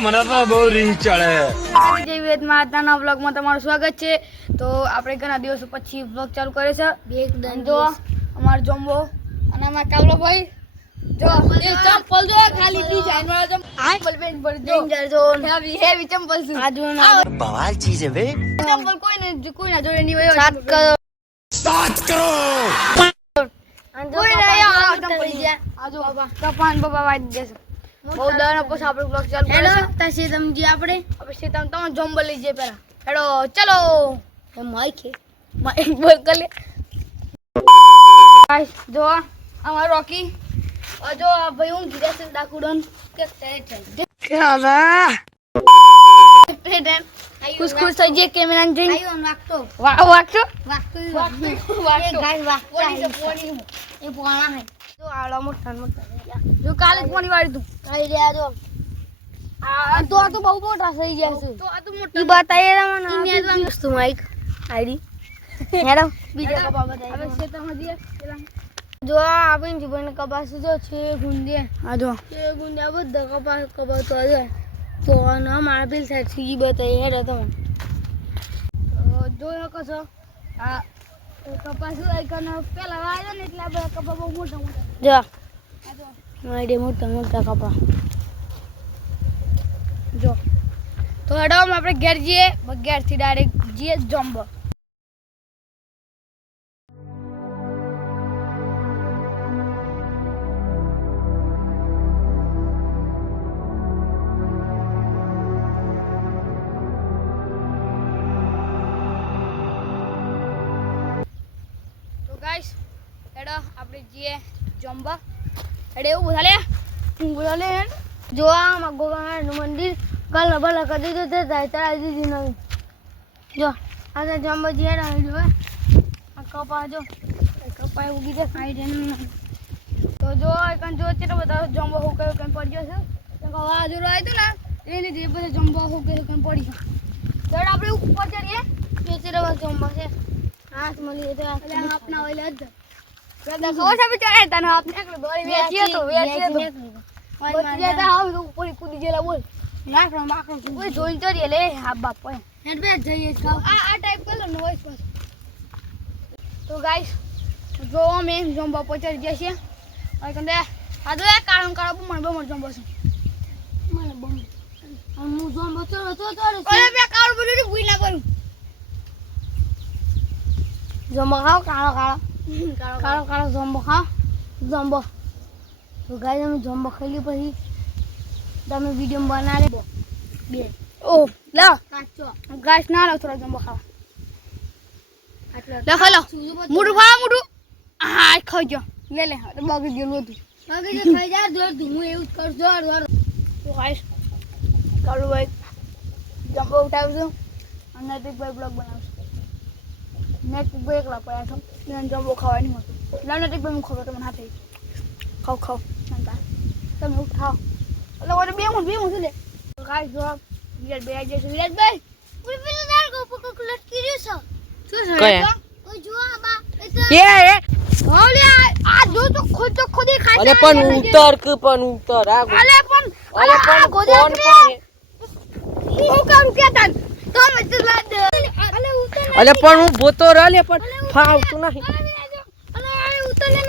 મને તો બહુ રીંગ ચડે. જયવેદમાં આજના વ્લોગમાં તમારું સ્વાગત છે. તો આપણે ઘણા દિવસો પછી વ્લોગ ચાલુ કરે છે. જો અમારો જોમ્બો અને અમારા કાવલો ભાઈ જો એ ચંપલ જો ખાલી ડિઝાઇન વાળો ચંપલ પેન પર જો હેવી ચંપલ છે. આ જો બવાલ ચીજ હે બે. ચંપલ કોઈના જોડે નહીં હોય. સ્ટાર્ટ કરો. કોઈ નહીં આ ચંપલ છે. આ જો કપાન બાબા વાજી દેશે. બહુ દર પછી આપણે બ્લોગ ચાલુ કરે છે. તસી સમજી આપણે તમે જોમ્બો લઈ જઈએ પહેલા. હેડો ચલો માઈક બોલ કર લે. ગાઈસ જો અમાર રોકી જો ભાઈ હું ગીરા છે ડાકુડન કે ખુશ ખુશ થઈ જાય કેમેરા ને જોઈ વાગતો એ પોણા હે જો આળો મોટા જો કાલે જ પાણી વાળી તું આઈ રહ્યા જો આ તો બહુ મોટા થઈ ગયા છે. તો આ તો મોટા ઈ બતાય મને ઈ વસ્તુ માઈક આઈડી હેડો બીજા કપા બતાય હવે છે તો મધી જો આપણે જીવન કપાસ જો છે ગુંદે આ જો છે ગુંદા બધા કપાસ તો છે તો ના મારા બિલ સાઈડ થી બતાય હેડો તમે જોઈ શકો છો આ કપાસ આઈકન પેલા વાળ્યો ને એટલે આપણે કપા બહુ મોટા જો આઈડી મોટા કપા જો તો હેડો આપણે ઘેર જઈએ ઘેર થી ડાયરેક્ટ જઈએ જોમ્બો. તો ગાઈસ હેડો આપણે જઈએ જોમ્બો. હેડે એવું બોલે જો આ ગોવાળનું મંદિર કલ બલ કરી દીધું તે તળાવી દીધી નવી જો આ જોમ્બો જે જો આ કપા જો કપા ઉગી છે સાઈડ તો જો એકન જો ચેટલો બધા જોમ્બો હું કયો કેમ પડ્યો છે તો વાજુ રહ્યો તો ને એને જે બધા જોમ્બો હું કયો કેમ પડી છે તો આપણે ઉપર ચડીએ ચેટલો જોમ્બો છે હાથ મળી તો આપના ઓલા જ કદા ખબર છે બિચારા તને આપને એકલો દોરી વેચીએ તો બતિયા આવ તો ઉપર કૂદી ગયેલા બોલ નાખો માખો કોઈ જોઈ ચડીએ લે હા બાપ હેડ બે જઈએ ખાવ આ ટાઈપ કરો ને વોઇસ પાસ. તો ગાઈસ જો અમે જોમ્બો પહોંચી ગયા છીએ આ કંદે આ જો એક કાળો બમણ જોમ્બો છે મને બમ હું જોમ્બો ચડો તો અરે બે કાળો બોલી ભૂઈ ના કરું જોમ્બો ખાવ કાળો જોમ્બો ખાવ જોમ્બો. તો ગાઈસ અમે જોમ્બો ખાઈ પછી તમે વિડિયો બના લે બે ઓ લા કાચો ગાઈસ ના લો થોડા જોમ્બો ખાવા લે ખા લો મુડું હા ખાઈ જો લે બગી ગયું હતું બગી જો ખાઈ જા જોર ધુમું એવું જ કર જોર તો ગાઈસ કાળુ ભાઈ જોમ્બો ઉઠાવજો અને નૈતિક ભાઈ બ્લોગ બનાવશે. નૈતિક ભાઈ એકલા પડ્યા છો એને જોમ્બો ખાવાની મળતું લા નૈતિક ભાઈ હું ખબર તમને હાથે ખાવ તમે ઉઠાવ એટલે ઓરે બે હું છું લે તો ગાઈસ જો વિરાજ ભાઈ આવી જશે. વિરાજભાઈ કોઈ પેલો દાર ગોપો કોક લટકી રહ્યો છે શું છે કોઈ જો આ બા એ ઓલે આ જો તો ખોદ ખાય અરે પણ ઉતર આ અલે પણ ગોદે હું કરું કે તન તો મત લાદ અલે ઉતર અલે પણ હું ભોતો રે લે પણ ફાવતું નહીં અલે ઉતર લે